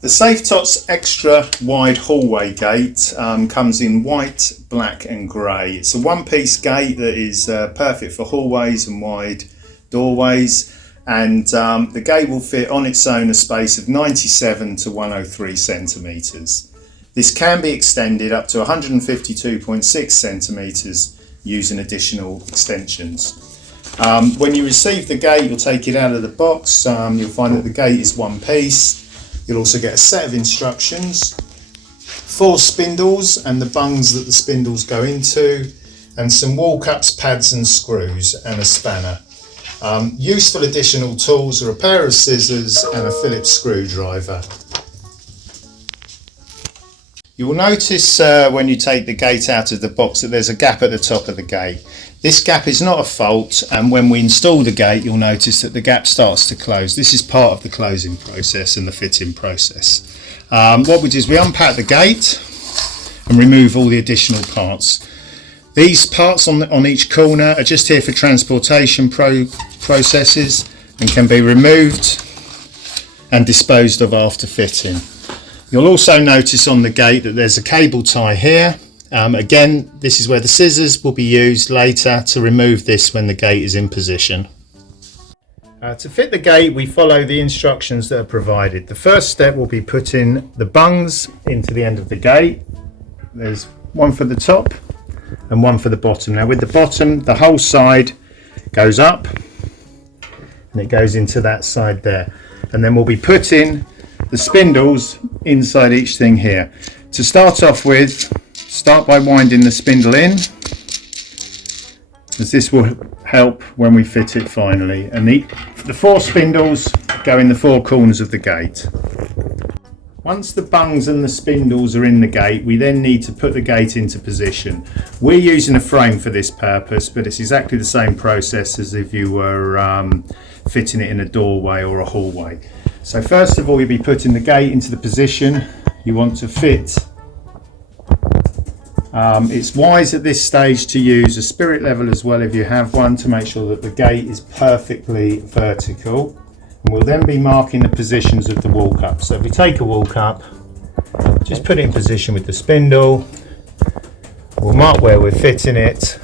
The Safetots extra wide hallway gate comes in white, black and grey. It's a one-piece gate that is perfect for hallways and wide doorways, and the gate will fit on its own a space of 97 to 103 centimetres. This can be extended up to 152.6 centimetres using additional extensions. When you receive the gate, you'll take it out of the box. You'll find that the gate is one piece. You'll also get a set of instructions, 4 spindles and the bungs that the spindles go into, and some wall cups, pads and screws, and a spanner. Useful additional tools are a pair of scissors and a Phillips screwdriver. You will notice when you take the gate out of the box that there's a gap at the top of the gate. This gap is not a fault, and when we install the gate you'll notice that the gap starts to close. This is part of the closing process and the fitting process. What we do is we unpack the gate and remove all the additional parts. These parts on each corner are just here for transportation processes and can be removed and disposed of after fitting. You'll also notice on the gate that there's a cable tie here. Again, this is where the scissors will be used later to remove this when the gate is in position. To fit the gate, we follow the instructions that are provided. The first step will be putting the bungs into the end of the gate. There's one for the top and one for the bottom. Now with the bottom, the whole side goes up and it goes into that side there. And then we'll be putting the spindles inside each thing here. To start off with, start by winding the spindle in, as this will help when we fit it finally. And the 4 spindles go in the 4 corners of the gate. Once the bungs and the spindles are in the gate, we then need to put the gate into position. We're using a frame for this purpose, but it's exactly the same process as if you were fitting it in a doorway or a hallway. So first of all, you'll be putting the gate into the position you want to fit. It's wise at this stage to use a spirit level as well if you have one, to make sure that the gate is perfectly vertical. And we'll then be marking the positions of the wall cup. So if we take a wall cup, just put it in position with the spindle. We'll mark where we're fitting it,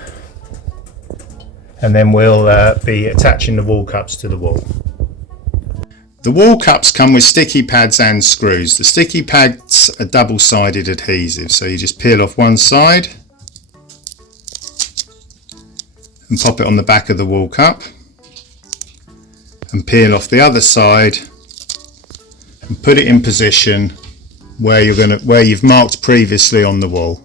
and then we'll be attaching the wall cups to the wall. The wall cups come with sticky pads and screws. The sticky pads are double-sided adhesive, so you just peel off one side and pop it on the back of the wall cup, and peel off the other side and put it in position where you've marked previously on the wall.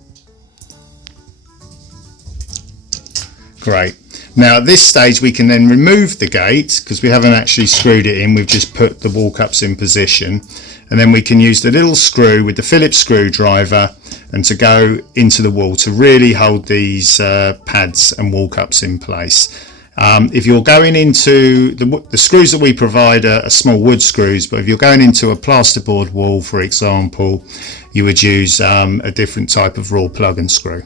Great. Now at this stage we can then remove the gate, because we haven't actually screwed it in, we've just put the wall cups in position, and then we can use the little screw with the Phillips screwdriver and to go into the wall to really hold these pads and wall cups in place. If you're going into the screws that we provide are small wood screws, but if you're going into a plasterboard wall, for example, you would use a different type of raw plug and screw.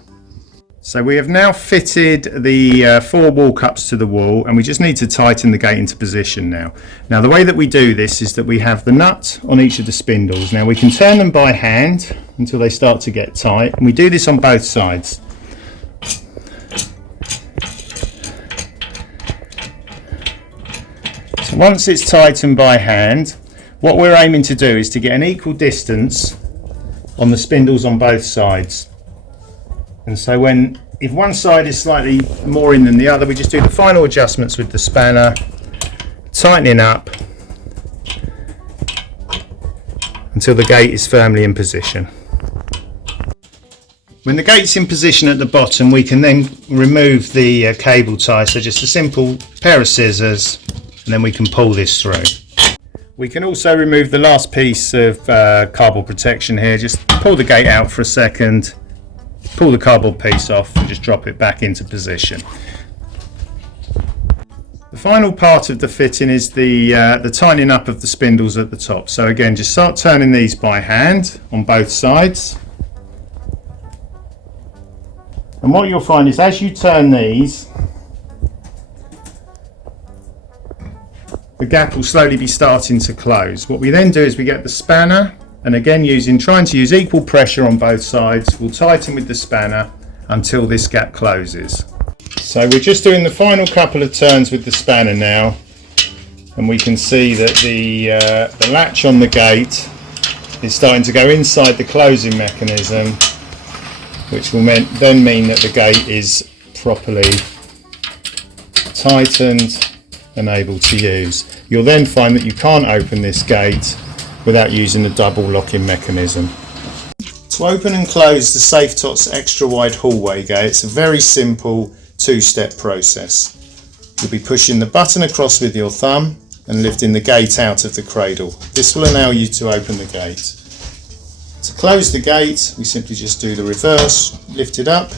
So we have now fitted the 4 wall cups to the wall, and we just need to tighten the gate into position now. Now the way that we do this is that we have the nut on each of the spindles. Now we can turn them by hand until they start to get tight, and we do this on both sides. So once it's tightened by hand, what we're aiming to do is to get an equal distance on the spindles on both sides. And so if one side is slightly more in than the other, we just do the final adjustments with the spanner, tightening up until the gate is firmly in position. When the gate's in position at the bottom, we can then remove the cable tie, so just a simple pair of scissors, and then we can pull this through. We can also remove the last piece of cardboard protection here. Just pull the gate out for a second, pull the cardboard piece off and just drop it back into position. The final part of the fitting is the tightening up of the spindles at the top. So again, just start turning these by hand on both sides. And what you'll find is as you turn these, the gap will slowly be starting to close. What we then do is we get the spanner and again trying to use equal pressure on both sides, we'll tighten with the spanner until this gap closes. So we're just doing the final couple of turns with the spanner now, and we can see that the latch on the gate is starting to go inside the closing mechanism, which will then mean that the gate is properly tightened and able to use. You'll then find that you can't open this gate without using the double locking mechanism. To open and close the Safetots extra wide hallway gate, it's a very simple two-step process. You'll be pushing the button across with your thumb and lifting the gate out of the cradle. This will allow you to open the gate. To close the gate, we simply just do the reverse, lift it up,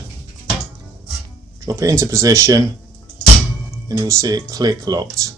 drop it into position, and you'll see it click locked.